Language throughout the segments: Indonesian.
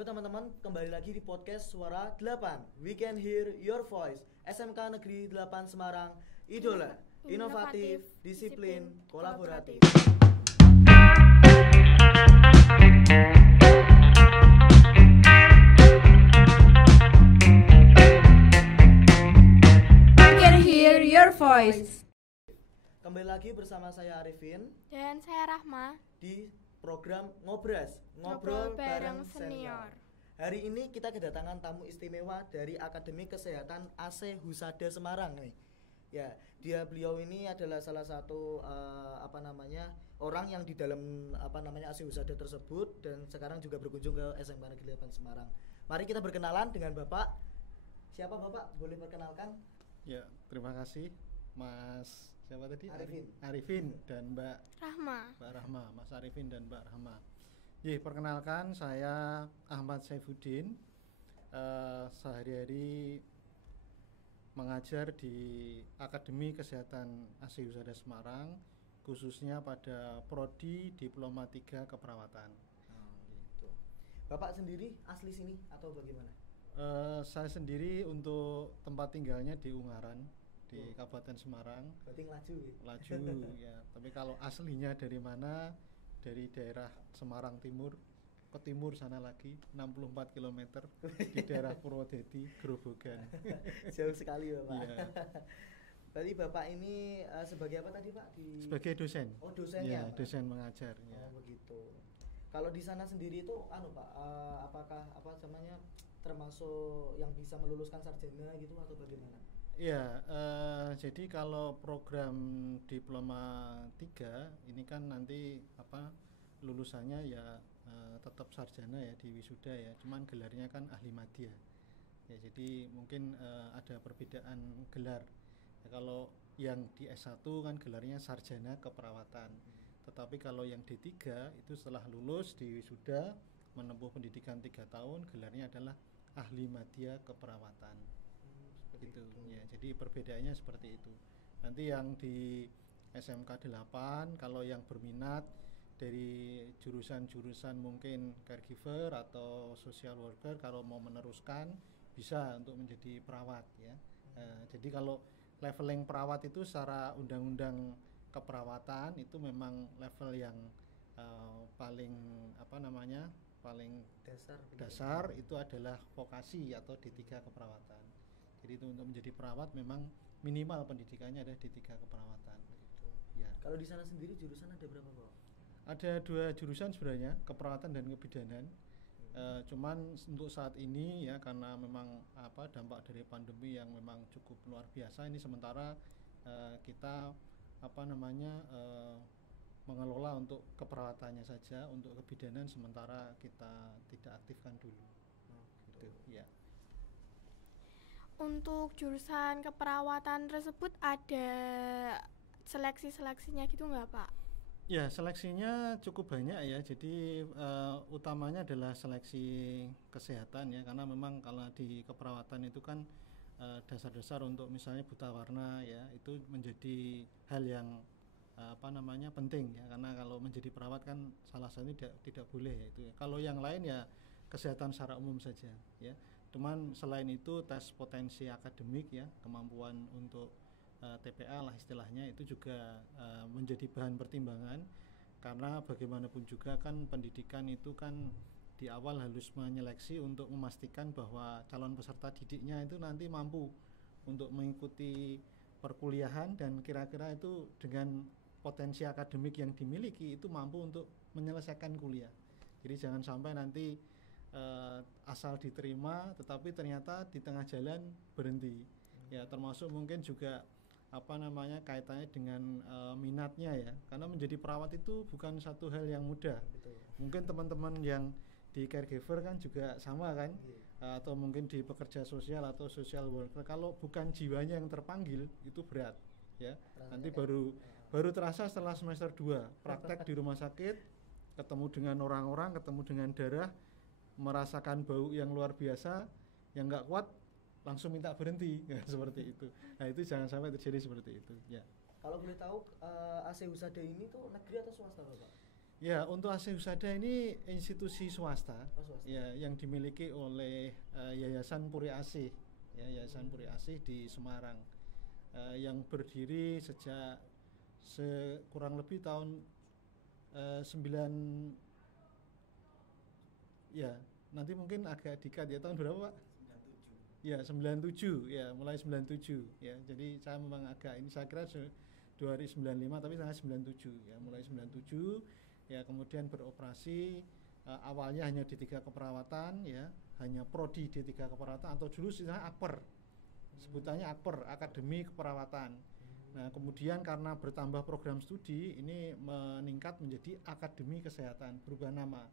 Halo teman-teman, kembali lagi di podcast Suara 8. We can hear your voice. SMK Negeri 8 Semarang, idola, inovatif, disiplin, kolaboratif. We can hear your voice. Kembali lagi bersama saya Arifin Dan saya Rahma, di program Ngobras, ngobrol bareng senior. Hari ini kita kedatangan tamu istimewa dari Akademi Kesehatan AC Husada Semarang nih. Ya, beliau ini adalah salah satu orang yang di dalam AC Husada tersebut dan sekarang juga berkunjung ke SMK Negeri 8 Semarang. Mari kita berkenalan dengan Bapak. Siapa Bapak? Boleh perkenalkan? Ya, terima kasih Mas siapa tadi? Arifin. Arifin dan Mbak Rahma. Mas Arifin dan Mbak Rahma. Perkenalkan, saya Ahmad Saifuddin. Sehari-hari mengajar di Akademi Kesehatan AC Husada Semarang, khususnya pada Prodi Diploma 3 Keperawatan. Gitu. Bapak sendiri asli sini atau bagaimana? Saya sendiri untuk tempat tinggalnya di Ungaran, di Kabupaten Semarang. Berarti Laju ya. Tapi kalau aslinya dari mana? Dari daerah Semarang Timur ke timur sana lagi 64 km di daerah Purwodadi, Grobogan. Jauh sekali Bapak. Iya. Berarti Bapak ini sebagai apa tadi Pak? Sebagai dosen. Oh, dosennya. Ya, dosen mengajar ya. Oh, begitu. Kalau di sana sendiri itu Pak, apakah termasuk yang bisa meluluskan sarjana gitu atau bagaimana? Iya, jadi kalau program Diploma 3 ini kan nanti lulusannya ya tetap sarjana ya di wisuda ya, cuman gelarnya kan ahli madya. Ya, jadi mungkin ada perbedaan gelar. Ya, kalau yang di S1 kan gelarnya sarjana keperawatan. Tetapi kalau yang D3 itu setelah lulus di wisuda menempuh pendidikan 3 tahun, gelarnya adalah ahli madya keperawatan. Gitu. Ya, jadi perbedaannya seperti itu. Nanti yang di SMK 8 kalau yang berminat dari jurusan-jurusan mungkin caregiver atau social worker, kalau mau meneruskan bisa untuk menjadi perawat ya. Jadi kalau leveling perawat itu secara undang-undang keperawatan itu memang level yang paling dasar itu adalah vokasi atau D3 keperawatan. Jadi itu untuk menjadi perawat memang minimal pendidikannya ada D3 keperawatan. Gitu. Ya. Kalau di sana sendiri jurusan ada berapa Pak? Ada 2 jurusan sebenarnya, keperawatan dan kebidanan. Cuman untuk saat ini ya karena memang dampak dari pandemi yang memang cukup luar biasa ini sementara kita mengelola untuk keperawatannya saja, untuk kebidanan sementara kita tidak aktifkan dulu. Gitu ya. Untuk jurusan keperawatan tersebut ada seleksinya gitu nggak Pak? Ya, seleksinya cukup banyak ya. Jadi utamanya adalah seleksi kesehatan ya, karena memang kalau di keperawatan itu kan dasar-dasar untuk misalnya buta warna ya, itu menjadi hal yang penting ya, karena kalau menjadi perawat kan salah satunya tidak boleh ya itu ya. Kalau yang lain ya kesehatan secara umum saja ya. Cuman selain itu tes potensi akademik ya, kemampuan untuk TPA lah istilahnya, itu juga menjadi bahan pertimbangan karena bagaimanapun juga kan pendidikan itu kan di awal harus menyeleksi untuk memastikan bahwa calon peserta didiknya itu nanti mampu untuk mengikuti perkuliahan dan kira-kira itu dengan potensi akademik yang dimiliki itu mampu untuk menyelesaikan kuliah. Jadi jangan sampai nanti asal diterima tetapi ternyata di tengah jalan berhenti. Ya, termasuk mungkin juga kaitannya dengan minatnya ya, karena menjadi perawat itu bukan satu hal yang mudah. Betul. Mungkin teman-teman yang di caregiver kan juga sama kan, atau mungkin di pekerja sosial atau social worker, kalau bukan jiwanya yang terpanggil itu berat ya. Nanti baru terasa setelah semester 2 praktek di rumah sakit, ketemu dengan orang-orang, ketemu dengan darah, merasakan bau yang luar biasa, yang nggak kuat langsung minta berhenti ya, seperti itu. Nah, itu jangan sampai terjadi seperti itu ya. Kalau boleh tahu AC Husada ini tuh negeri atau swasta Pak? Ya, untuk AC Husada ini institusi swasta, Oh, swasta. ya, yang dimiliki oleh Yayasan Puri Asih, ya, Yayasan Puri Asih di Semarang, yang berdiri sejak kurang lebih tahun 9, ya, nanti mungkin agak dikat ya, tahun berapa Pak? 97. Ya, 97, ya, mulai 97, ya. Jadi saya memang agak ini, saya kira 2095 tapi saya 97, ya, mulai 97. Ya, kemudian beroperasi awalnya hanya di 3 keperawatan, ya, hanya prodi di 3 keperawatan, atau dulu istilahnya akper, sebutannya akper, akademi keperawatan. Nah, kemudian karena bertambah program studi ini meningkat menjadi akademi kesehatan, berubah nama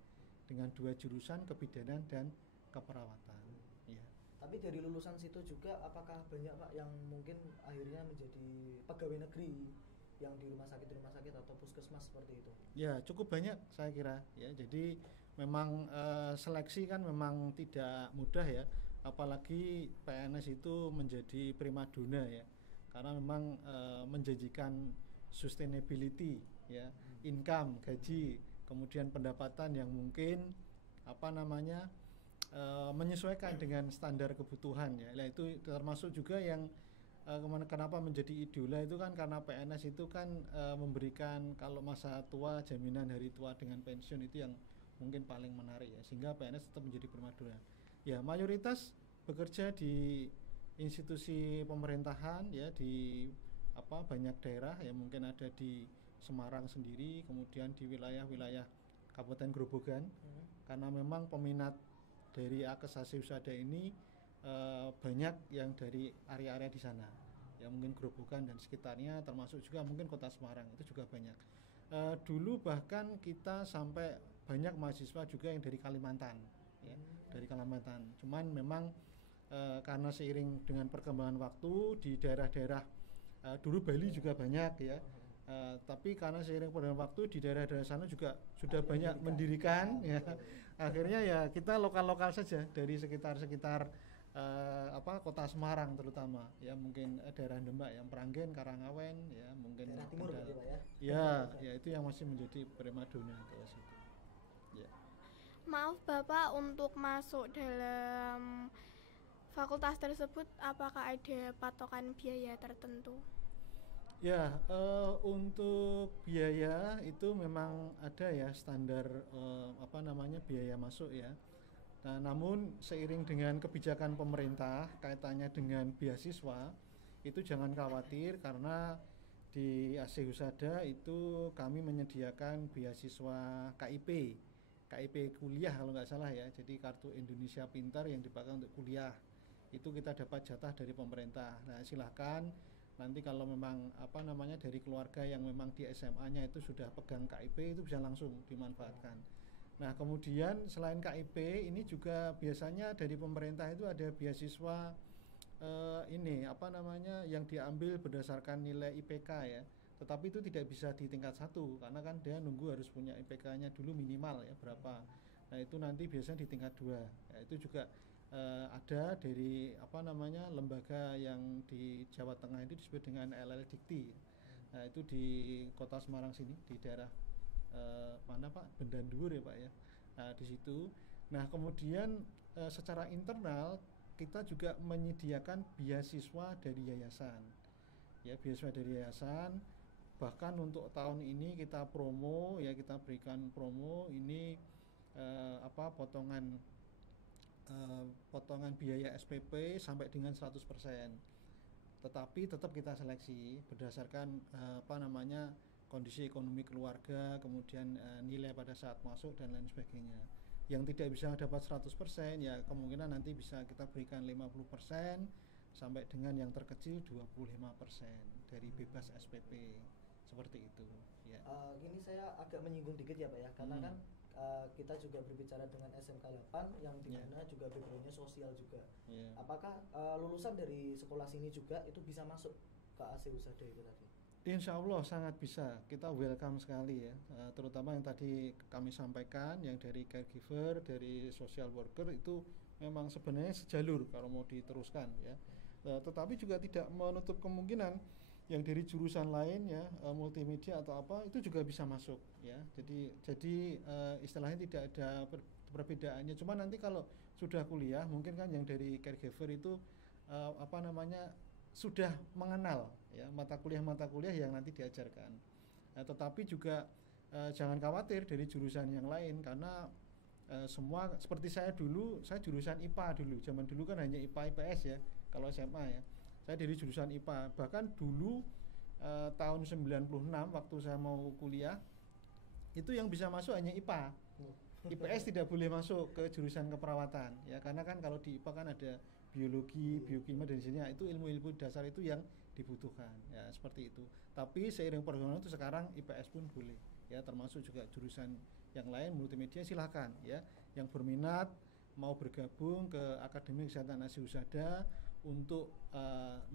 dengan 2 jurusan, kebidanan dan keperawatan, ya. Tapi dari lulusan situ juga apakah banyak Pak yang mungkin akhirnya menjadi pegawai negeri yang di rumah sakit atau puskesmas seperti itu? Ya, cukup banyak saya kira, ya. Jadi memang seleksi kan memang tidak mudah, ya, apalagi PNS itu menjadi primadona, ya, karena memang menjanjikan sustainability, ya, income, gaji, kemudian pendapatan yang mungkin menyesuaikan dengan standar kebutuhan, ya. Nah, itu termasuk juga yang kenapa menjadi idola itu kan karena PNS itu kan memberikan kalau masa tua jaminan hari tua dengan pensiun, itu yang mungkin paling menarik, ya, sehingga PNS tetap menjadi primadona. Ya, mayoritas bekerja di institusi pemerintahan, ya, di banyak daerah, ya, mungkin ada di Semarang sendiri, kemudian di wilayah-wilayah Kabupaten Grobogan, karena memang peminat dari Akes AC Husada ini banyak yang dari area-area di sana, ya, mungkin Grobogan dan sekitarnya, termasuk juga mungkin kota Semarang itu juga banyak. Dulu bahkan kita sampai banyak mahasiswa juga yang dari Kalimantan, ya, dari Kalimantan. Cuman memang karena seiring dengan perkembangan waktu di daerah-daerah, dulu Bali juga banyak, ya, tapi karena seiring perkembangan waktu di daerah-daerah sana juga sudah banyak mendirikan, ya, akhirnya ya kita lokal-lokal saja dari sekitar kota Semarang terutama, ya, mungkin daerah Demak, yang Pranggen, Karangawen, ya, mungkin daerah timur berarti Pak, ya? Ya, itu yang masih menjadi primadona ke situ, ya. Maaf Bapak, untuk masuk dalam fakultas tersebut apakah ada patokan biaya tertentu? Ya, untuk biaya itu memang ada, ya, standar biaya masuk, ya. Nah, namun seiring dengan kebijakan pemerintah kaitannya dengan beasiswa, itu jangan khawatir, karena di AC Husada itu kami menyediakan beasiswa KIP kuliah kalau nggak salah, ya. Jadi kartu Indonesia Pintar yang dipakai untuk kuliah, itu kita dapat jatah dari pemerintah. Nah, silahkan nanti kalau memang dari keluarga yang memang di SMA-nya itu sudah pegang KIP, itu bisa langsung dimanfaatkan. Nah, kemudian selain KIP ini juga biasanya dari pemerintah itu ada beasiswa yang diambil berdasarkan nilai IPK, ya. Tetapi itu tidak bisa di tingkat 1 karena kan dia nunggu harus punya IPK-nya dulu minimal, ya, berapa. Nah, itu nanti biasanya di tingkat 2. Ya, itu juga ada dari lembaga yang di Jawa Tengah itu disebut dengan LL Dikti. Nah, itu di Kota Semarang sini, di daerah mana Pak? Bendan Dhuwur, ya Pak, ya. Nah, di situ. Nah, kemudian secara internal kita juga menyediakan beasiswa dari yayasan. Ya, beasiswa dari yayasan. Bahkan untuk tahun ini kita promo, ya, kita berikan promo ini potongan biaya SPP sampai dengan 100%. Tetapi tetap kita seleksi berdasarkan kondisi ekonomi keluarga, kemudian nilai pada saat masuk dan lain sebagainya. Yang tidak bisa dapat 100%, ya, kemungkinan nanti bisa kita berikan 50% sampai dengan yang terkecil 25% dari bebas SPP, seperti itu, ya. Gini saya agak menyinggung dikit, ya Pak, ya, karena kan kita juga berbicara dengan SMK 8 yang dimana juga backgroundnya sosial juga. Apakah lulusan dari sekolah sini juga itu bisa masuk ke AC Husada itu tadi? Insya Allah sangat bisa, kita welcome sekali, ya, terutama yang tadi kami sampaikan, yang dari caregiver, dari social worker, itu memang sebenarnya sejalur kalau mau diteruskan, ya. Tetapi juga tidak menutup kemungkinan yang dari jurusan lain ya, multimedia atau apa itu juga bisa masuk ya. Jadi istilahnya tidak ada perbedaannya. Cuma nanti kalau sudah kuliah mungkin kan yang dari caregiver itu apa namanya sudah mengenal ya mata kuliah yang nanti diajarkan. Tetapi juga jangan khawatir dari jurusan yang lain karena semua seperti saya jurusan IPA dulu. Zaman dulu kan hanya IPA IPS ya kalau SMA ya. Saya dari jurusan IPA. Bahkan dulu tahun 96 waktu saya mau kuliah itu yang bisa masuk hanya IPA. IPS tidak boleh masuk ke jurusan keperawatan ya karena kan kalau di IPA kan ada biologi, biokimia dan sebagainya itu ilmu-ilmu dasar itu yang dibutuhkan ya seperti itu. Tapi seiring perkembangan itu sekarang IPS pun boleh ya termasuk juga jurusan yang lain multimedia silakan ya yang berminat mau bergabung ke Akademi Kesehatan ASI Husada untuk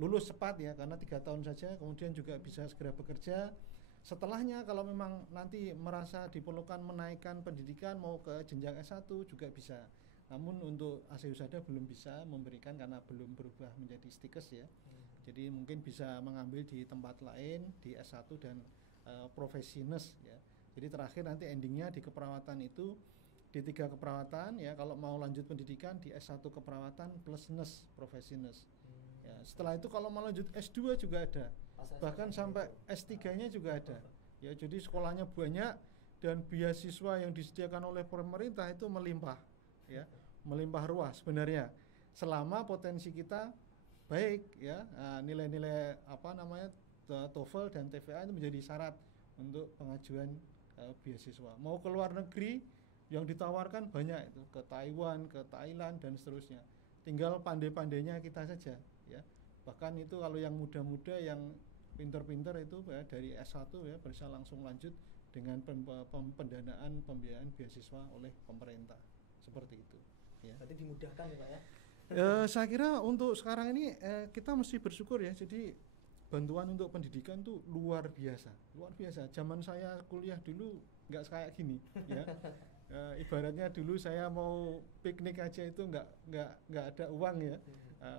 lulus cepat ya karena 3 tahun saja kemudian juga bisa segera bekerja. Setelahnya kalau memang nanti merasa diperlukan menaikkan pendidikan mau ke jenjang S1 juga bisa. Namun untuk ASI Husada belum bisa memberikan karena belum berubah menjadi stikes ya. Jadi mungkin bisa mengambil di tempat lain di S1 dan profesi nurse ya. Jadi terakhir nanti endingnya di keperawatan itu D3 keperawatan ya kalau mau lanjut pendidikan di S1 keperawatan plus nurse profesi nurse. Ya, setelah itu kalau mau lanjut S2 juga ada. Bahkan sampai S3-nya juga ada. Ya, jadi sekolahnya banyak dan beasiswa yang disediakan oleh pemerintah itu melimpah ya. Melimpah ruah sebenarnya. Selama potensi kita baik ya, nilai-nilai apa namanya TOEFL dan TVA itu menjadi syarat untuk pengajuan beasiswa. Mau ke luar negeri yang ditawarkan banyak itu ke Taiwan, ke Thailand dan seterusnya. Tinggal pandai-pandainya kita saja ya. Bahkan itu kalau yang muda-muda yang pinter-pinter itu ya, dari S1 ya bisa langsung lanjut dengan pendanaan pembiayaan beasiswa oleh pemerintah seperti itu ya. Berarti dimudahkan ya Pak ya. Saya kira untuk sekarang ini kita mesti bersyukur ya. Jadi bantuan untuk pendidikan tuh luar biasa. Zaman saya kuliah dulu nggak kayak gini ya. Ibaratnya dulu saya mau piknik aja itu nggak ada uang ya.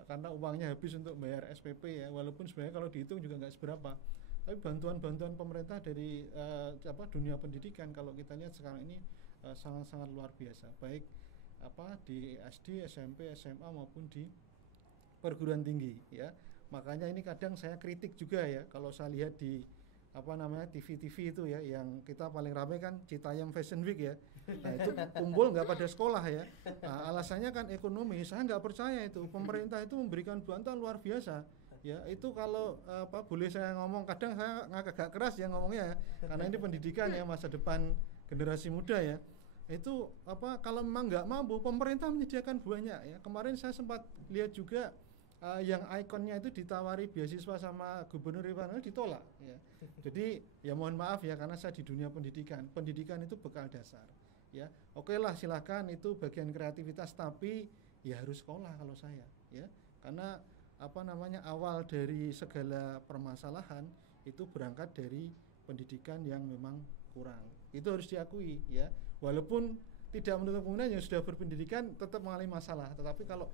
Karena uangnya habis untuk bayar SPP ya, walaupun sebenarnya kalau dihitung juga nggak seberapa. Tapi bantuan-bantuan pemerintah dari dunia pendidikan kalau kita lihat sekarang ini sangat-sangat luar biasa, baik di SD, SMP, SMA maupun di perguruan tinggi ya. Makanya ini kadang saya kritik juga ya kalau saya lihat di TV-TV itu ya, yang kita paling ramai kan Citayam Fashion Week ya. Nah itu kumpul nggak pada sekolah ya. Nah, alasannya kan ekonomi. Saya nggak percaya itu. Pemerintah itu memberikan bantuan luar biasa. Ya itu kalau boleh saya ngomong, kadang saya agak keras ya ngomongnya ya, karena ini pendidikan ya, masa depan generasi muda ya. Itu kalau memang nggak mampu, pemerintah menyediakan banyak ya. Kemarin saya sempat lihat juga yang ikonnya itu ditawari beasiswa sama Gubernur Ridwan ditolak ya. Jadi ya mohon maaf ya karena saya di dunia pendidikan itu bekal dasar ya. Oke lah silakan itu bagian kreativitas tapi ya harus sekolah kalau saya ya. Karena awal dari segala permasalahan itu berangkat dari pendidikan yang memang kurang. Itu harus diakui ya. Walaupun tidak menutup kemungkinan yang sudah berpendidikan tetap mengalami masalah, tetapi kalau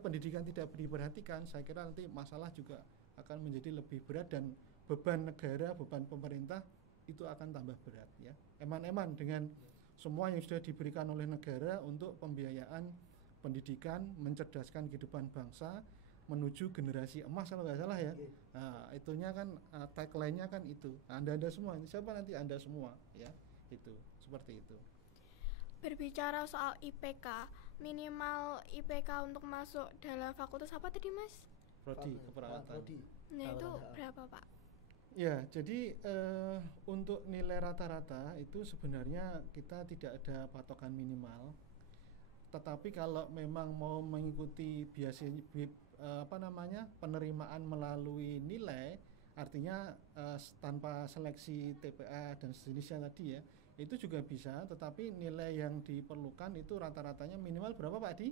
pendidikan tidak diperhatikan, saya kira nanti masalah juga akan menjadi lebih berat dan beban negara, beban pemerintah itu akan tambah berat ya. Eman-eman dengan semua yang sudah diberikan oleh negara untuk pembiayaan pendidikan, mencerdaskan kehidupan bangsa menuju generasi emas kalau nggak salah ya. Nah, itunya kan tagline-nya kan itu. Anda semua, siapa nanti Anda semua ya. Itu, seperti itu. Berbicara soal IPK, minimal IPK untuk masuk dalam fakultas apa tadi Mas? Prodi keperawatan. Nah itu berapa Pak? Ya, jadi untuk nilai rata-rata itu sebenarnya kita tidak ada patokan minimal. Tetapi kalau memang mau mengikuti penerimaan melalui nilai, artinya tanpa seleksi TPA dan sejenisnya tadi ya, itu juga bisa, tetapi nilai yang diperlukan itu rata-ratanya minimal berapa Pak Di?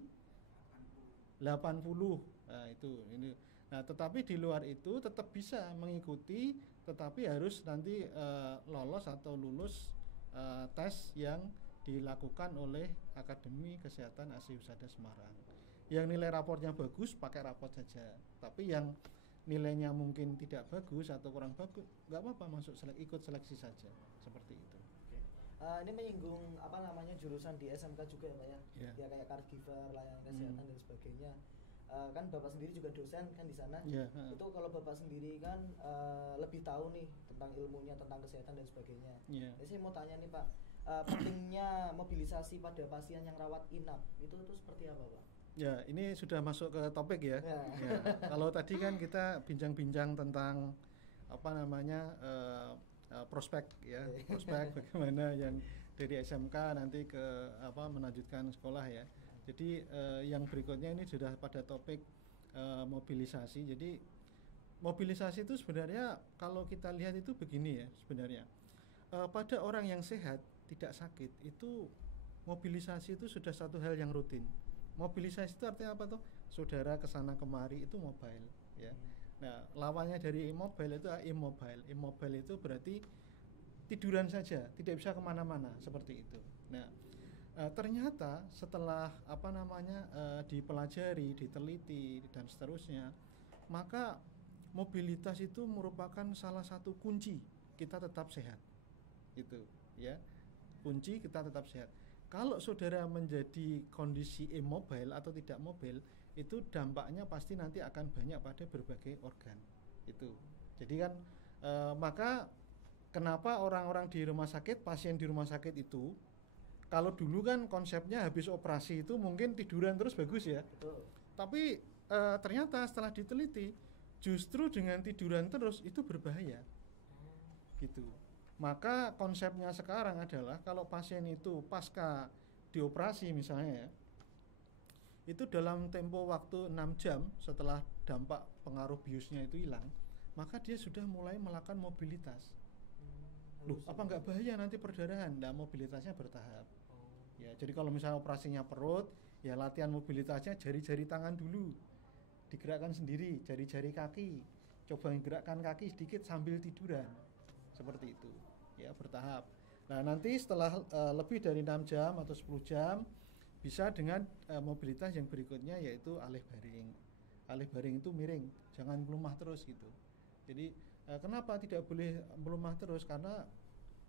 80. Nah, ini. Nah, tetapi di luar itu tetap bisa mengikuti, tetapi harus nanti lolos atau lulus tes yang dilakukan oleh Akademi Kesehatan ASI Husada Semarang. Yang nilai raportnya bagus pakai raport saja. Tapi yang nilainya mungkin tidak bagus atau kurang bagus, nggak apa-apa masuk ikut seleksi saja seperti itu. Ini menyinggung apa namanya jurusan di SMK juga ya Pak ya, Yeah. ya kayak caregiver, layanan kesehatan dan sebagainya. Kan Bapak sendiri juga dosen kan di sana. Yeah. Itu kalau Bapak sendiri kan lebih tahu nih tentang ilmunya tentang kesehatan dan sebagainya. Yeah. Jadi saya mau tanya nih Pak, pentingnya mobilisasi pada pasien yang rawat inap itu seperti apa Pak? Ya, ini sudah masuk ke topik ya. Ya. Ya. Kalau tadi kan kita bincang-bincang tentang apa namanya prospek ya, prospek bagaimana yang dari SMK nanti ke melanjutkan sekolah ya. Jadi yang berikutnya ini sudah pada topik mobilisasi. Jadi mobilisasi itu sebenarnya kalau kita lihat itu begini ya sebenarnya. Pada orang yang sehat tidak sakit itu mobilisasi itu sudah satu hal yang rutin. Mobilisasi itu artinya apa tuh? Saudara kesana kemari itu mobile ya. Nah, lawannya dari mobile itu immobile. Immobile itu berarti tiduran saja, tidak bisa kemana-mana seperti itu. Nah, ternyata setelah dipelajari, diteliti dan seterusnya, maka mobilitas itu merupakan salah satu kunci kita tetap sehat. Itu ya. Kunci kita tetap sehat. Kalau saudara menjadi kondisi immobile atau tidak mobil, itu dampaknya pasti nanti akan banyak pada berbagai organ. Itu. Jadi kan maka kenapa orang-orang di rumah sakit, pasien di rumah sakit itu kalau dulu kan konsepnya habis operasi itu mungkin tiduran terus bagus ya. Betul. Tapi ternyata setelah diteliti justru dengan tiduran terus itu berbahaya. Gitu. Maka konsepnya sekarang adalah kalau pasien itu pasca dioperasi misalnya ya, itu dalam tempo waktu 6 jam setelah dampak pengaruh biusnya itu hilang, maka dia sudah mulai melakukan mobilitas. Loh, apa nggak bahaya nanti perdarahan? Nah, mobilitasnya bertahap. Ya, jadi kalau misalnya operasinya perut, ya latihan mobilitasnya jari-jari tangan dulu, digerakkan sendiri, jari-jari kaki, coba menggerakkan kaki sedikit sambil tiduran, seperti itu. Ya, bertahap. Nah, nanti setelah lebih dari 6 jam atau 10 jam, bisa dengan mobilitas yang berikutnya yaitu alih baring. Alih baring itu miring, jangan melumah terus gitu. Jadi kenapa tidak boleh melumah terus? Karena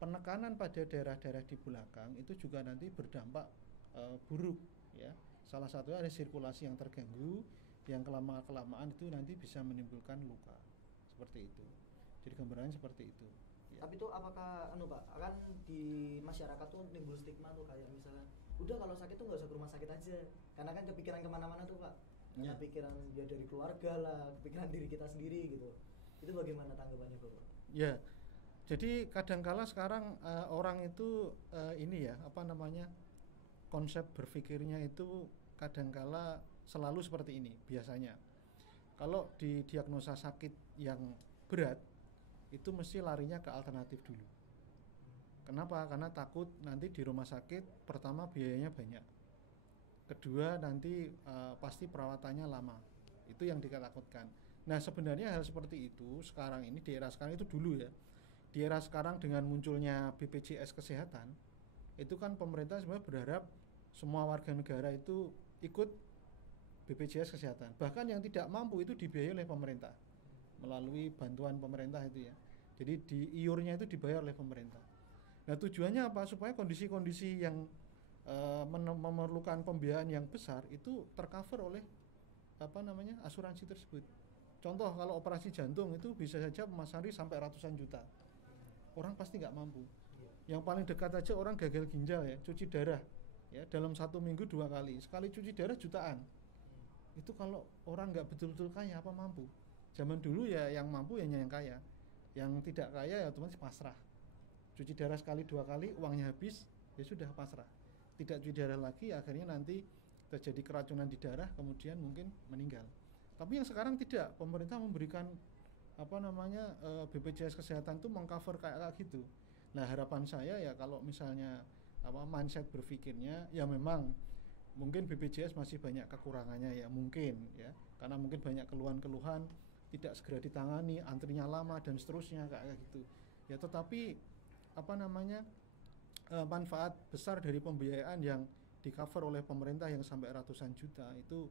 penekanan pada daerah-daerah di belakang itu juga nanti berdampak buruk ya. Salah satunya ada sirkulasi yang terganggu, yang kelamaan itu nanti bisa menimbulkan luka. Seperti itu. Jadi gambarannya seperti itu. Ya. Tapi itu apakah Pak, kan di masyarakat tuh timbul stigma tuh kayak misalnya udah kalau sakit tuh nggak usah ke rumah sakit aja, karena kan kepikiran kemana-mana tuh Pak, karena pikiran ya dari keluarga lah, kepikiran diri kita sendiri gitu. Itu bagaimana tanggapannya Bapak? Ya, jadi kadangkala sekarang orang itu konsep berpikirnya itu kadangkala selalu seperti ini biasanya. Kalau didiagnosa sakit yang berat, itu mesti larinya ke alternatif dulu. Kenapa? Karena takut nanti di rumah sakit pertama biayanya banyak, kedua nanti pasti perawatannya lama. Itu yang ditakutkan. Nah, sebenarnya hal seperti itu sekarang ini di era sekarang itu dulu ya. Di era sekarang dengan munculnya BPJS Kesehatan, itu kan pemerintah sebenarnya berharap semua warga negara itu ikut BPJS Kesehatan. Bahkan yang tidak mampu itu dibiayai oleh pemerintah melalui bantuan pemerintah itu ya. Jadi iurnya itu dibayar oleh pemerintah. Nah, tujuannya apa? Supaya kondisi-kondisi yang memerlukan pembiayaan yang besar itu tercover oleh asuransi tersebut. Contoh kalau operasi jantung itu bisa saja memasari sampai ratusan juta. Orang pasti nggak mampu. Yang paling dekat aja orang gagal ginjal ya, cuci darah ya dalam 1 minggu 2 kali. Sekali cuci darah jutaan. Itu kalau orang nggak betul-betul kaya apa mampu? Zaman dulu ya yang mampu ya yang kaya. Yang tidak kaya ya otomatis pasrah. Cuci darah sekali 2 kali uangnya habis ya sudah pasrah. Tidak cuci darah lagi akhirnya nanti terjadi keracunan di darah kemudian mungkin meninggal. Tapi yang sekarang tidak, pemerintah memberikan BPJS Kesehatan itu mengcover kayak gitu. Nah, harapan saya ya kalau misalnya mindset berpikirnya ya memang mungkin BPJS masih banyak kekurangannya ya mungkin ya, karena mungkin banyak keluhan-keluhan tidak segera ditangani, antrinya lama dan seterusnya kayak gitu. Ya tetapi manfaat besar dari pembiayaan yang di-cover oleh pemerintah yang sampai ratusan juta itu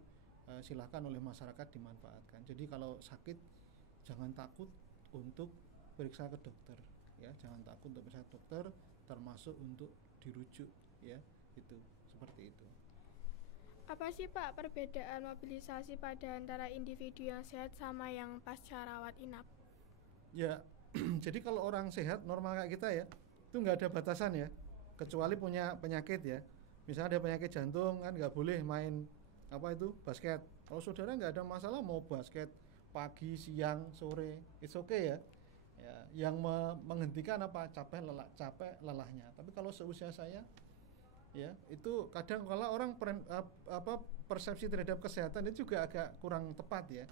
silakan oleh masyarakat dimanfaatkan. Jadi kalau sakit jangan takut untuk periksa ke dokter, ya, jangan takut untuk periksa ke dokter, termasuk untuk dirujuk, ya, itu seperti itu. Apa sih Pak perbedaan mobilisasi pada antara individu yang sehat sama yang pasca rawat inap? Ya, jadi kalau orang sehat normal kayak kita ya, itu nggak ada batasan ya, kecuali punya penyakit ya. Misalnya ada penyakit jantung kan nggak boleh main basket. Kalau saudara nggak ada masalah mau basket pagi, siang, sore, it's okay ya. Ya, yang menghentikan capek lelahnya. Tapi kalau seusia saya, ya itu kadang kalau orang persepsi terhadap kesehatan itu juga agak kurang tepat ya.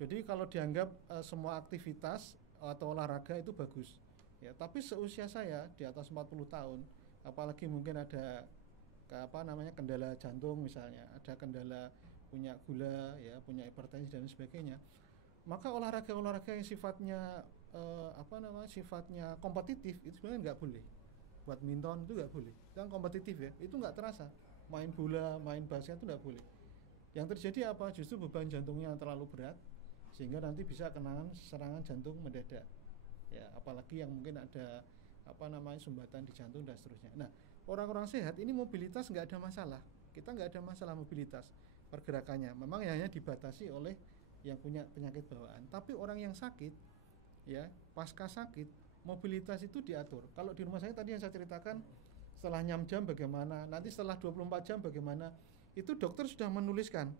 Jadi kalau dianggap semua aktivitas atau olahraga itu bagus ya, tapi seusia saya di atas 40 tahun, apalagi mungkin ada kendala jantung misalnya, ada kendala punya gula ya, punya hipertensi dan sebagainya, maka olahraga yang sifatnya sifatnya kompetitif itu sebenarnya nggak boleh. Badminton itu nggak boleh, yang kompetitif ya, itu nggak terasa. Main bola, main basket itu nggak boleh. Yang terjadi apa? Justru beban jantungnya terlalu berat, sehingga nanti bisa kenangan serangan jantung mendadak. Ya, apalagi yang mungkin ada sumbatan di jantung dan seterusnya. Nah, orang-orang sehat ini mobilitas nggak ada masalah. Kita nggak ada masalah mobilitas pergerakannya. Memang hanya dibatasi oleh yang punya penyakit bawaan. Tapi orang yang sakit, ya pasca sakit, mobilitas itu diatur. Kalau di rumah saya tadi yang saya ceritakan, setelah 6 jam bagaimana, nanti setelah 24 jam bagaimana, itu dokter sudah menuliskan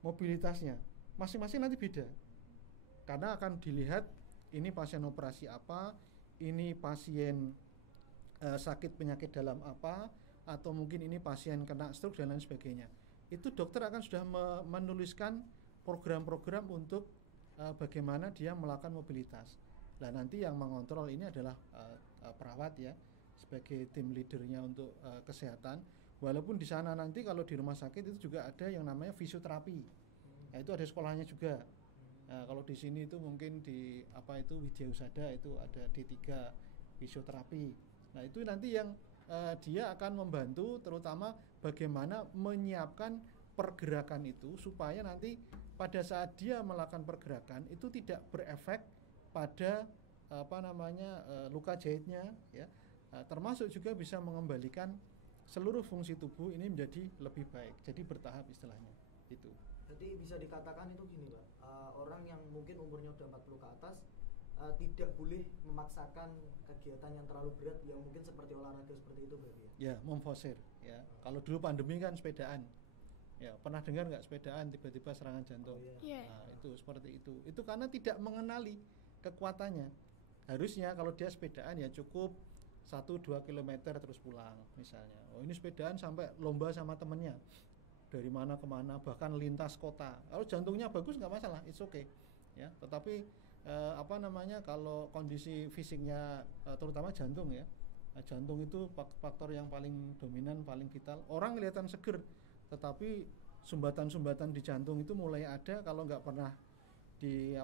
mobilitasnya. Masing-masing nanti beda. Karena akan dilihat ini pasien operasi apa, ini pasien sakit penyakit dalam apa, atau mungkin ini pasien kena stroke dan lain sebagainya. Itu dokter akan sudah menuliskan program-program untuk bagaimana dia melakukan mobilitas. Nah, nanti yang mengontrol ini adalah perawat ya, sebagai tim leadernya untuk kesehatan. Walaupun di sana nanti kalau di rumah sakit itu juga ada yang namanya fisioterapi. Nah, itu ada sekolahnya juga. Nah, kalau di sini itu mungkin di Widya Usada itu ada D3 fisioterapi. Nah, itu nanti yang dia akan membantu terutama bagaimana menyiapkan pergerakan itu supaya nanti pada saat dia melakukan pergerakan itu tidak berefek pada luka jahitnya ya. Termasuk juga bisa mengembalikan seluruh fungsi tubuh ini menjadi lebih baik. Jadi bertahap istilahnya itu. Jadi bisa dikatakan itu gini Pak, orang yang mungkin umurnya udah 40 ke atas tidak boleh memaksakan kegiatan yang terlalu berat yang mungkin seperti olahraga seperti itu berarti ya? Ya, memfosir ya. Kalau dulu pandemi kan sepedaan. Ya, pernah dengar nggak sepedaan tiba-tiba serangan jantung? Oh, yeah. Nah, itu seperti itu. Itu karena tidak mengenali kekuatannya. Harusnya kalau dia sepedaan ya cukup 1-2 kilometer terus pulang misalnya. Oh, ini sepedaan sampai lomba sama temennya. Dari mana ke mana, bahkan lintas kota. Kalau jantungnya bagus nggak masalah, it's okay. Ya, tetapi kalau kondisi fisiknya terutama jantung ya. Jantung itu faktor yang paling dominan, paling vital. Orang kelihatan seger, tetapi sumbatan-sumbatan di jantung itu mulai ada kalau nggak pernah di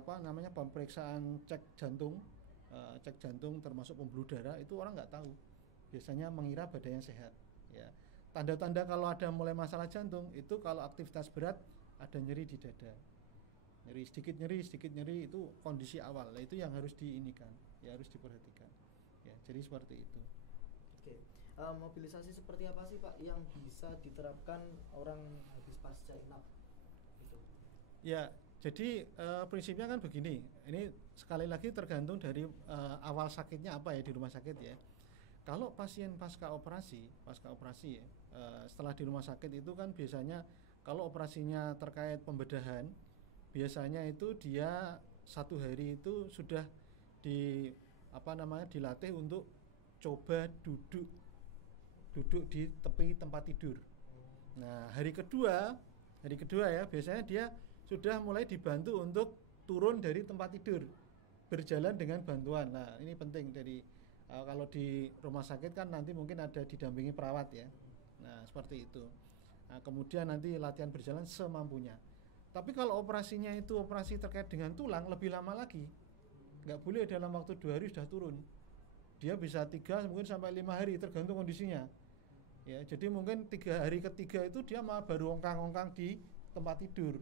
pemeriksaan cek jantung termasuk pembuluh darah itu orang nggak tahu. Biasanya mengira badannya sehat. Ya. Tanda-tanda kalau ada mulai masalah jantung itu kalau aktivitas berat ada nyeri di dada. Sedikit nyeri itu kondisi awal. Nah, itu yang harus diinikan, ya harus diperhatikan. Ya, jadi seperti itu. Oke. Mobilisasi seperti apa sih Pak yang bisa diterapkan orang habis pasca inap? Gitu. Ya, jadi prinsipnya kan begini. Ini sekali lagi tergantung dari awal sakitnya apa ya di rumah sakit ya. Kalau pasien pasca operasi ya, setelah di rumah sakit itu kan biasanya kalau operasinya terkait pembedahan, biasanya itu dia 1 hari itu sudah dilatih untuk coba duduk di tepi tempat tidur. Nah, hari kedua ya biasanya dia sudah mulai dibantu untuk turun dari tempat tidur, berjalan dengan bantuan. Nah, ini penting dari kalau di rumah sakit kan nanti mungkin ada didampingi perawat ya. Nah, seperti itu. Nah, kemudian nanti latihan berjalan semampunya. Tapi kalau operasinya itu operasi terkait dengan tulang lebih lama lagi. Nggak boleh dalam waktu 2 hari sudah turun. Dia bisa 3 mungkin sampai 5 hari tergantung kondisinya. Ya, jadi mungkin 3 hari ketiga itu dia malah baru ongkang-ongkang di tempat tidur.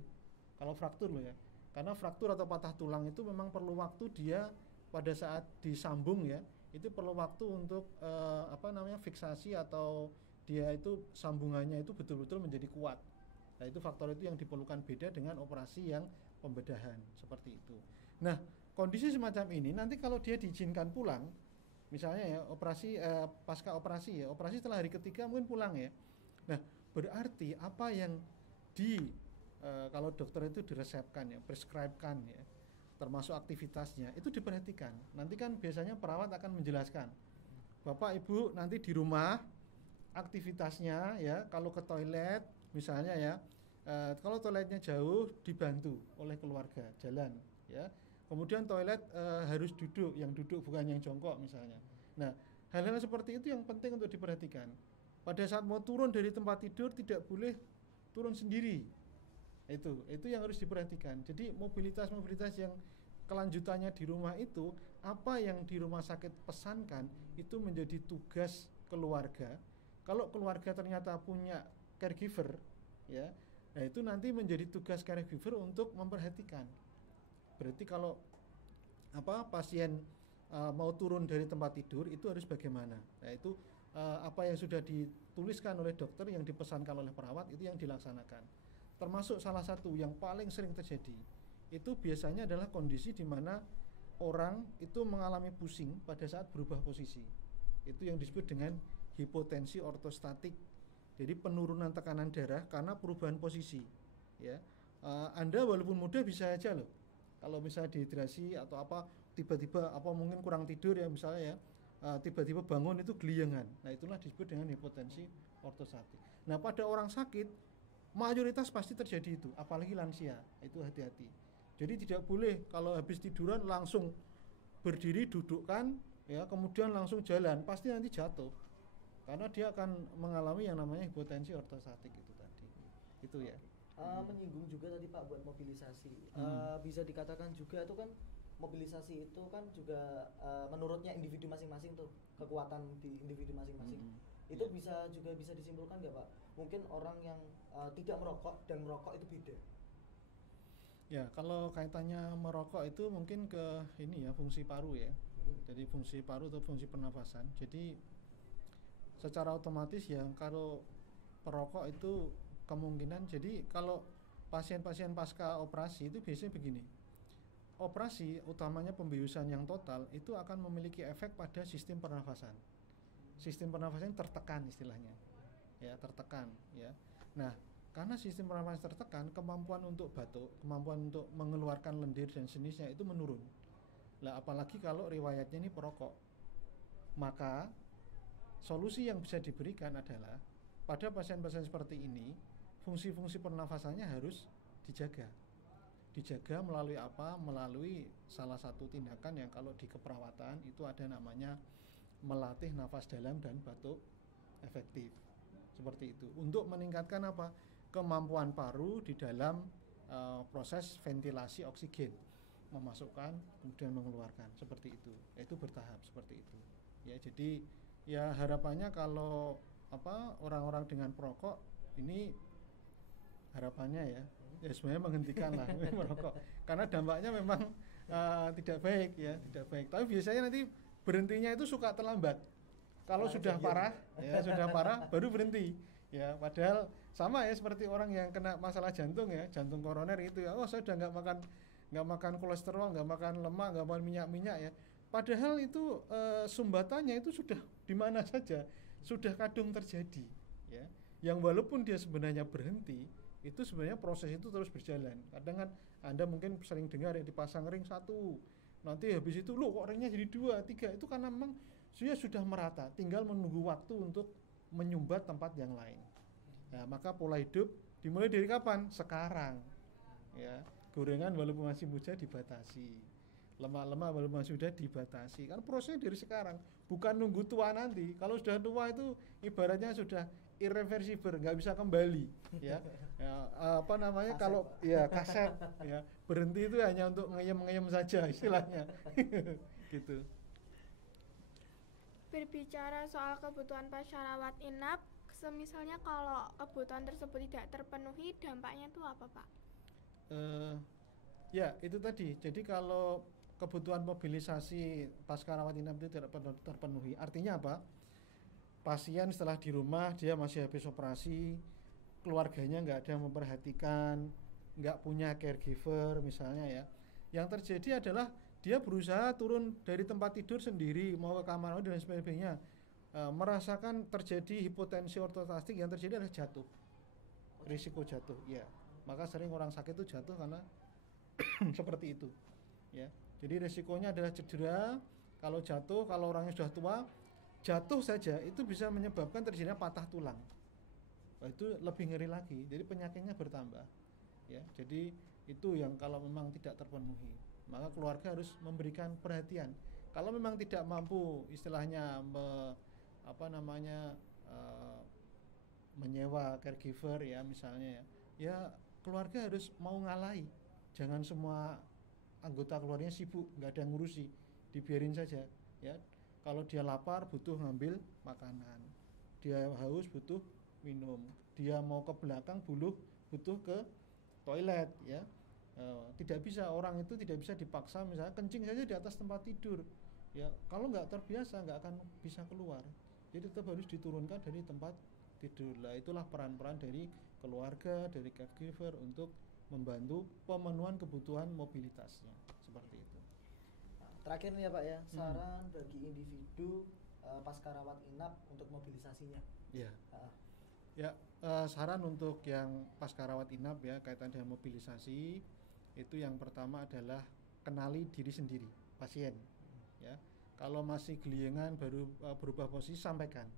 Kalau fraktur loh ya. Karena fraktur atau patah tulang itu memang perlu waktu, dia pada saat disambung ya, itu perlu waktu untuk fiksasi atau dia itu sambungannya itu betul-betul menjadi kuat. Nah, itu faktor itu yang diperlukan, beda dengan operasi yang pembedahan seperti itu. Nah, kondisi semacam ini nanti kalau dia diizinkan pulang, misalnya ya operasi pasca operasi ya, operasi setelah hari ketiga mungkin pulang ya. Nah, berarti apa yang kalau dokter itu diresepkan ya, prescribekan ya, termasuk aktivitasnya itu diperhatikan. Nanti kan biasanya perawat akan menjelaskan, Bapak Ibu nanti di rumah aktivitasnya ya, kalau ke toilet misalnya ya, kalau toiletnya jauh dibantu oleh keluarga jalan ya. Kemudian toilet harus duduk, yang duduk bukan yang jongkok misalnya. Nah, hal-hal seperti itu yang penting untuk diperhatikan. Pada saat mau turun dari tempat tidur tidak boleh turun sendiri. Itu yang harus diperhatikan. Jadi mobilitas yang kelanjutannya di rumah itu, apa yang di rumah sakit pesankan itu menjadi tugas keluarga. Kalau keluarga ternyata punya caregiver ya, nah itu nanti menjadi tugas caregiver untuk memperhatikan. Berarti kalau pasien mau turun dari tempat tidur itu harus bagaimana? Nah, itu apa yang sudah dituliskan oleh dokter, yang dipesankan oleh perawat itu yang dilaksanakan. Termasuk salah satu yang paling sering terjadi itu biasanya adalah kondisi di mana orang itu mengalami pusing pada saat berubah posisi. Itu yang disebut dengan hipotensi ortostatik. Jadi penurunan tekanan darah karena perubahan posisi. Ya, Anda walaupun muda bisa aja loh. Kalau misalnya dehidrasi atau apa, tiba-tiba mungkin kurang tidur ya misalnya ya, tiba-tiba bangun itu geliangan. Nah, itulah disebut dengan hipotensi ortostatik. Nah, pada orang sakit mayoritas pasti terjadi itu, apalagi lansia. Itu hati-hati. Jadi tidak boleh kalau habis tiduran langsung berdiri dudukkan ya, kemudian langsung jalan, pasti nanti jatuh. Karena dia akan mengalami yang namanya hipotensi ortostatik itu tadi. Itu ya. Menyinggung juga tadi Pak buat mobilisasi. Bisa dikatakan juga itu kan mobilisasi itu kan juga menurutnya individu masing-masing tuh, kekuatan di individu masing-masing. Itu bisa disimpulkan nggak Pak? Mungkin orang yang tidak merokok dan merokok itu beda. Ya, kalau kaitannya merokok itu mungkin ke ini ya, fungsi paru ya. Jadi fungsi paru atau fungsi pernafasan. Jadi secara otomatis ya, kalau perokok itu kemungkinan, jadi kalau pasien-pasien pasca operasi itu biasanya begini. Operasi utamanya pembiusan yang total itu akan memiliki efek pada sistem pernafasan. Sistem pernafasan tertekan istilahnya. Ya, tertekan ya. Nah, karena sistem pernafasan tertekan, kemampuan untuk batuk, kemampuan untuk mengeluarkan lendir dan sejenisnya itu menurun. Lah, apalagi kalau riwayatnya ini perokok. Maka solusi yang bisa diberikan adalah pada pasien-pasien seperti ini, fungsi-fungsi pernafasannya harus dijaga. Dijaga melalui apa? Melalui salah satu tindakan yang kalau di keperawatan itu ada namanya melatih nafas dalam dan batuk efektif. Seperti itu. Untuk meningkatkan apa? Kemampuan paru di dalam proses ventilasi oksigen, memasukkan kemudian mengeluarkan, seperti itu. Itu bertahap seperti itu. Ya, jadi ya harapannya kalau orang-orang dengan perokok ini, harapannya ya sebenarnya menghentikan lah merokok, karena dampaknya memang tidak baik ya, tidak baik. Tapi biasanya nanti berhentinya itu suka terlambat. Kalau sudah parah, sudah parah baru berhenti. Ya, padahal sama ya seperti orang yang kena masalah jantung ya, jantung koroner itu ya. Oh, saya udah nggak makan kolesterol, nggak makan lemak, nggak makan minyak ya. Padahal itu sumbatannya itu sudah di mana saja, sudah kadung terjadi. Ya, yang walaupun dia sebenarnya berhenti, itu sebenarnya proses itu terus berjalan. Kadang kan Anda mungkin sering dengar ya, dipasang ring 1, nanti habis itu kok ringnya jadi 2, 3, itu karena memang dia sudah merata, tinggal menunggu waktu untuk menyumbat tempat yang lain. Nah, maka pola hidup dimulai dari kapan? Sekarang. Ya, gorengan walaupun masih muda dibatasi, lemak-lemak walaupun masih muda dibatasi. Kan prosesnya dari sekarang, bukan nunggu tua nanti. Kalau sudah tua itu ibaratnya sudah irreversible, nggak bisa kembali. Ya, kaset, kalau Pak. Ya kaset, ya berhenti itu hanya untuk ngeyem-ngeyem saja istilahnya. Gitu. Berbicara soal kebutuhan pasien rawat inap, semisalnya kalau kebutuhan tersebut tidak terpenuhi, dampaknya itu apa Pak? Ya, itu tadi. Jadi kalau kebutuhan mobilisasi pasca rawat inap itu tidak terpenuhi, artinya apa? Pasien setelah di rumah dia masih habis operasi, keluarganya nggak ada yang memperhatikan, nggak punya caregiver misalnya ya. Yang terjadi adalah dia berusaha turun dari tempat tidur sendiri mau ke kamar mandi dan sebagainya, merasakan terjadi hipotensi ortostastik, yang terjadi adalah jatuh, risiko jatuh ya. Maka sering orang sakit itu jatuh karena seperti itu ya. Jadi risikonya adalah cedera. Kalau jatuh, kalau orangnya sudah tua, jatuh saja itu bisa menyebabkan terjadinya patah tulang. Itu lebih ngeri lagi, jadi penyakitnya bertambah ya. Jadi itu yang kalau memang tidak terpenuhi, maka keluarga harus memberikan perhatian. Kalau memang tidak mampu istilahnya menyewa caregiver ya misalnya ya keluarga harus mau ngalahi. Jangan semua anggota keluarganya sibuk, nggak ada yang ngurusi, dibiarin saja ya. Kalau dia lapar butuh ngambil makanan, dia haus butuh minum, dia mau ke belakang butuh ke toilet ya. Tidak bisa, orang itu tidak bisa dipaksa misalnya kencing saja di atas tempat tidur ya. Kalau nggak terbiasa nggak akan bisa keluar, jadi tetap harus diturunkan dari tempat tidur. Lah itulah peran-peran dari keluarga, dari caregiver untuk membantu pemenuhan kebutuhan mobilitasnya seperti itu. Terakhir nih ya Pak ya, saran bagi individu pasca rawat inap untuk mobilisasinya. Iya. Ya, saran untuk yang pasca rawat inap ya kaitan dengan mobilisasi itu yang pertama adalah kenali diri sendiri pasien ya. Kalau masih geliengan baru berubah posisi, sampaikan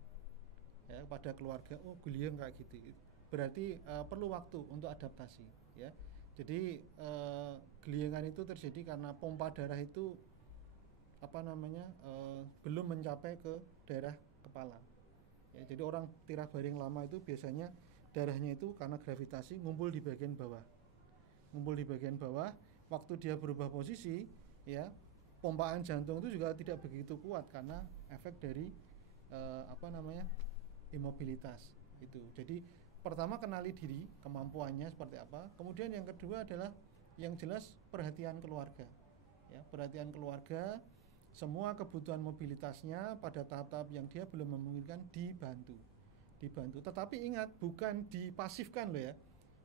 ya pada keluarga, oh gelieng kayak gitu, berarti perlu waktu untuk adaptasi ya. Jadi geliengan itu terjadi karena pompa darah itu belum mencapai ke daerah kepala ya. Jadi orang tirah baring lama itu biasanya darahnya itu karena gravitasi ngumpul di bagian bawah, waktu dia berubah posisi ya, pompaan jantung itu juga tidak begitu kuat karena efek dari imobilitas itu. Jadi pertama kenali diri, kemampuannya seperti apa. Kemudian yang kedua adalah yang jelas perhatian keluarga ya, perhatian keluarga, semua kebutuhan mobilitasnya pada tahap-tahap yang dia belum memungkinkan dibantu. Tetapi ingat, bukan dipasifkan loh ya.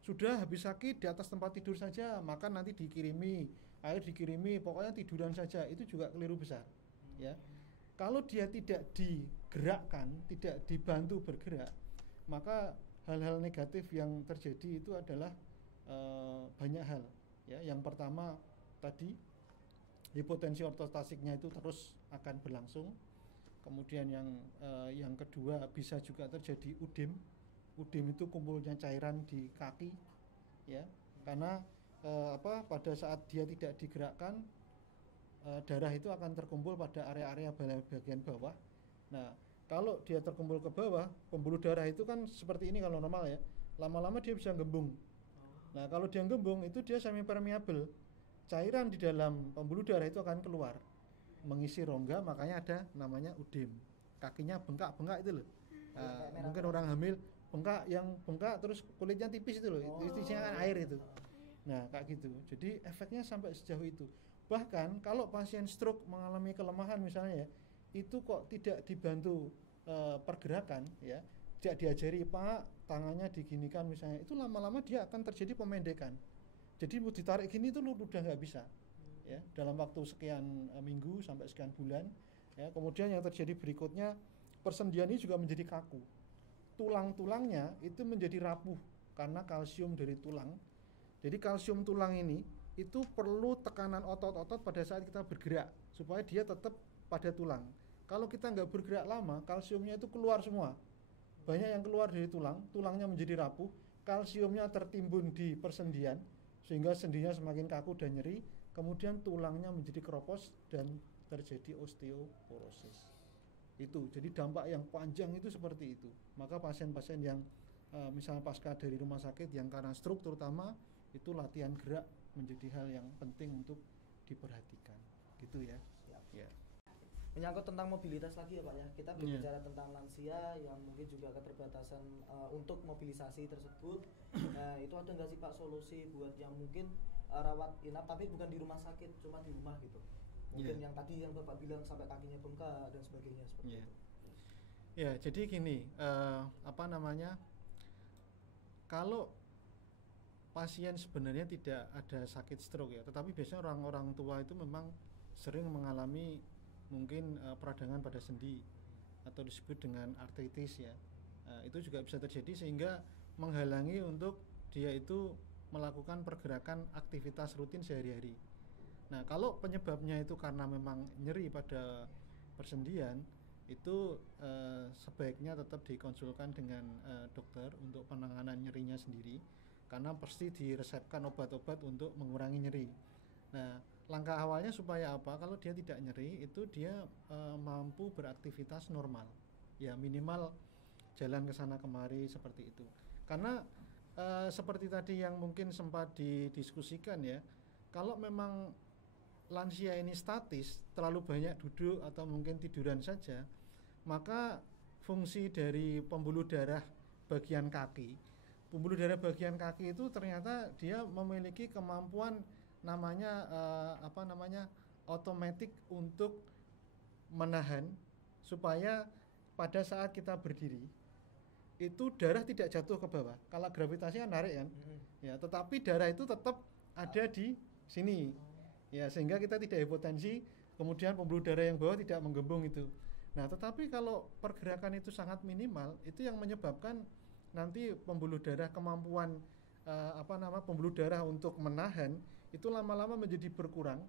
Sudah habis sakit di atas tempat tidur saja, makan nanti dikirimi, air dikirimi, pokoknya tiduran saja, itu juga keliru besar ya. Kalau dia tidak digerakkan, tidak dibantu bergerak, maka hal-hal negatif yang terjadi itu adalah banyak hal ya. Yang pertama tadi, hipotensi ortostasiknya itu terus akan berlangsung. Kemudian yang kedua bisa juga terjadi udem itu kumpulnya cairan di kaki ya, karena pada saat dia tidak digerakkan, darah itu akan terkumpul pada area-area bagian bawah. Nah kalau dia terkumpul ke bawah, pembuluh darah itu kan seperti ini kalau normal ya, lama-lama dia bisa gembung. Nah kalau dia gembung itu dia semi permeable, cairan di dalam pembuluh darah itu akan keluar mengisi rongga, makanya ada namanya udem. Kakinya bengkak-bengkak itu loh. Mungkin orang hamil bengkak terus kulitnya tipis itu loh. Itu isinya kan air itu. Nah kayak gitu. Jadi efeknya sampai sejauh itu. Bahkan kalau pasien stroke mengalami kelemahan misalnya ya, itu kok tidak dibantu pergerakan ya, tidak diajari Pak tangannya diginikan misalnya, itu lama-lama dia akan terjadi pemendekan. Jadi mau ditarik gini itu udah nggak bisa ya, dalam waktu sekian minggu sampai sekian bulan ya. Kemudian yang terjadi berikutnya, persendian ini juga menjadi kaku, tulang-tulangnya itu menjadi rapuh karena kalsium dari tulang. Jadi kalsium tulang ini itu perlu tekanan otot-otot pada saat kita bergerak supaya dia tetap pada tulang. Kalau kita nggak bergerak lama, kalsiumnya itu keluar semua, banyak yang keluar dari tulang, tulangnya menjadi rapuh, kalsiumnya tertimbun di persendian sehingga sendinya semakin kaku dan nyeri. Kemudian tulangnya menjadi keropos dan terjadi osteoporosis. Itu jadi dampak yang panjang itu seperti itu. Maka pasien-pasien yang misalnya pasca dari rumah sakit yang karena stroke terutama, itu latihan gerak menjadi hal yang penting untuk diperhatikan gitu ya. Ya. Menyangkut tentang mobilitas lagi ya Pak ya, kita berbicara tentang lansia yang mungkin juga keterbatasan untuk mobilisasi tersebut. Nah itu ada nggak sih Pak solusi buat yang mungkin rawat inap tapi bukan di rumah sakit, cuma di rumah gitu. Mungkin yang tadi yang Bapak bilang sampai kakinya bengkak dan sebagainya seperti itu. Ya, jadi gini, kalau pasien sebenarnya tidak ada sakit stroke ya, tetapi biasanya orang-orang tua itu memang sering mengalami mungkin peradangan pada sendi atau disebut dengan artritis ya. Itu juga bisa terjadi sehingga menghalangi untuk dia itu melakukan pergerakan aktivitas rutin sehari-hari. Nah, kalau penyebabnya itu karena memang nyeri pada persendian, itu sebaiknya tetap dikonsulkan dengan dokter untuk penanganan nyerinya sendiri, karena pasti diresepkan obat-obat untuk mengurangi nyeri. Nah, langkah awalnya supaya apa? Kalau dia tidak nyeri, itu dia mampu beraktivitas normal, ya minimal jalan ke sana kemari seperti itu. Karena seperti tadi yang mungkin sempat didiskusikan ya, kalau memang lansia ini statis, terlalu banyak duduk atau mungkin tiduran saja, maka fungsi dari pembuluh darah bagian kaki itu ternyata dia memiliki kemampuan namanya otomatis untuk menahan supaya pada saat kita berdiri itu darah tidak jatuh ke bawah. Kalau gravitasinya narik kan, ya, tetapi darah itu tetap ada di sini, ya, sehingga kita tidak hipotensi, kemudian pembuluh darah yang bawah tidak menggembung itu. Nah, tetapi kalau pergerakan itu sangat minimal, itu yang menyebabkan nanti pembuluh darah kemampuan pembuluh darah untuk menahan itu lama-lama menjadi berkurang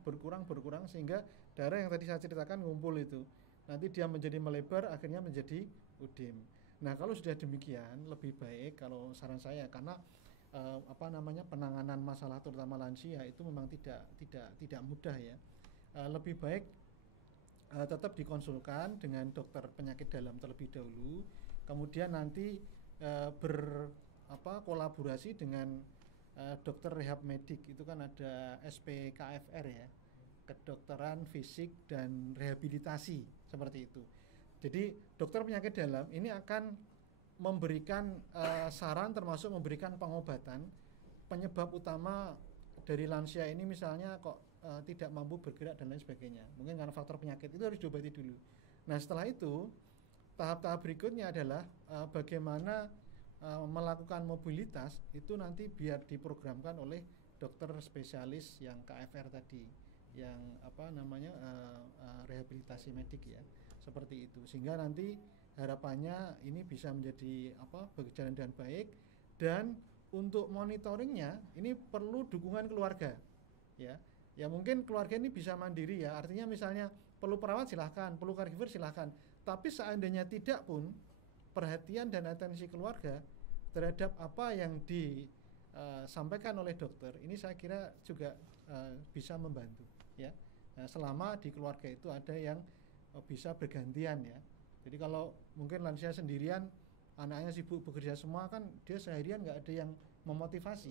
sehingga darah yang tadi saya ceritakan ngumpul itu. Nanti dia menjadi melebar, akhirnya menjadi udem. Nah, kalau sudah demikian lebih baik kalau saran saya, karena penanganan masalah terutama lansia itu memang tidak mudah ya. Lebih baik tetap dikonsulkan dengan dokter penyakit dalam terlebih dahulu, kemudian nanti kolaborasi dengan dokter rehab medik. Itu kan ada SPKFR ya, kedokteran fisik dan rehabilitasi seperti itu. Jadi dokter penyakit dalam ini akan memberikan saran termasuk memberikan pengobatan penyebab utama dari lansia ini, misalnya kok tidak mampu bergerak dan lain sebagainya, mungkin karena faktor penyakit, itu harus diobati dulu. Nah, setelah itu tahap-tahap berikutnya adalah bagaimana melakukan mobilitas itu nanti biar diprogramkan oleh dokter spesialis yang KFR tadi, yang rehabilitasi medik ya, seperti itu, sehingga nanti harapannya ini bisa menjadi berjalan dengan baik. Dan untuk monitoringnya ini perlu dukungan keluarga ya mungkin keluarga ini bisa mandiri ya, artinya misalnya perlu perawat silahkan, perlu caregiver silahkan, tapi seandainya tidak pun perhatian dan atensi keluarga terhadap apa yang disampaikan oleh dokter ini saya kira juga bisa membantu ya. Nah, selama di keluarga itu ada yang bisa bergantian ya. Jadi kalau mungkin lansia sendirian, anaknya sibuk bekerja semua, kan dia seharian nggak ada yang memotivasi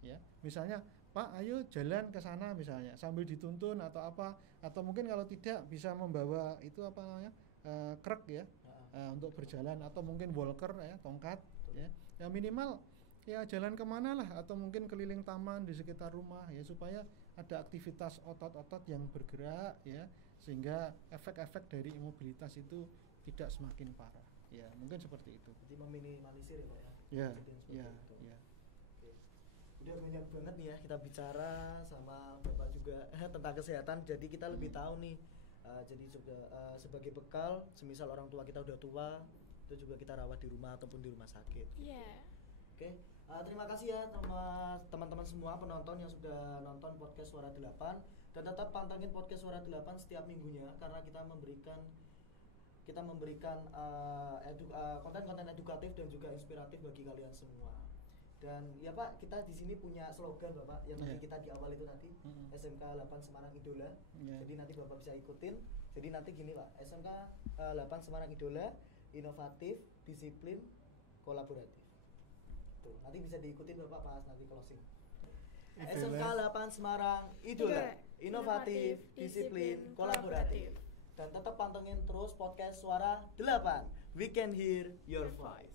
ya. Misalnya, Pak, ayo jalan ke sana misalnya, sambil dituntun atau apa, atau mungkin kalau tidak bisa membawa itu krek ya, untuk berjalan, atau mungkin walker ya, tongkat ya. Ya minimal ya jalan kemana lah, atau mungkin keliling taman di sekitar rumah ya, supaya ada aktivitas otot-otot yang bergerak ya, sehingga efek-efek dari imobilitas itu tidak semakin parah ya, mungkin seperti itu. Jadi meminimalisir ya Pak ya. Ya. Oke. Udah banyak banget nih ya kita bicara sama Bapak juga tentang kesehatan, jadi kita lebih tahu nih. Jadi juga sebagai bekal, semisal orang tua kita udah tua, itu juga kita rawat di rumah ataupun di rumah sakit. Iya. Yeah. Oke, terima kasih ya teman-teman semua penonton yang sudah nonton podcast Suara 8, dan tetap pantengin podcast Suara 8 setiap minggunya, karena kita memberikan konten-konten edukatif dan juga inspiratif bagi kalian semua. Dan ya Pak, kita di sini punya slogan Bapak yang nanti kita di awal itu nanti SMK 8 Semarang Idola. Jadi nanti Bapak bisa ikutin. Jadi nanti gini Pak, SMK 8 Semarang Idola, inovatif, disiplin, kolaboratif. Tuh, nanti bisa diikutin Bapak pas nanti closing. SMK 8 Semarang Idola, inovatif, disiplin, kolaboratif. Dan tetap pantengin terus podcast Suara 8. We can hear your voice.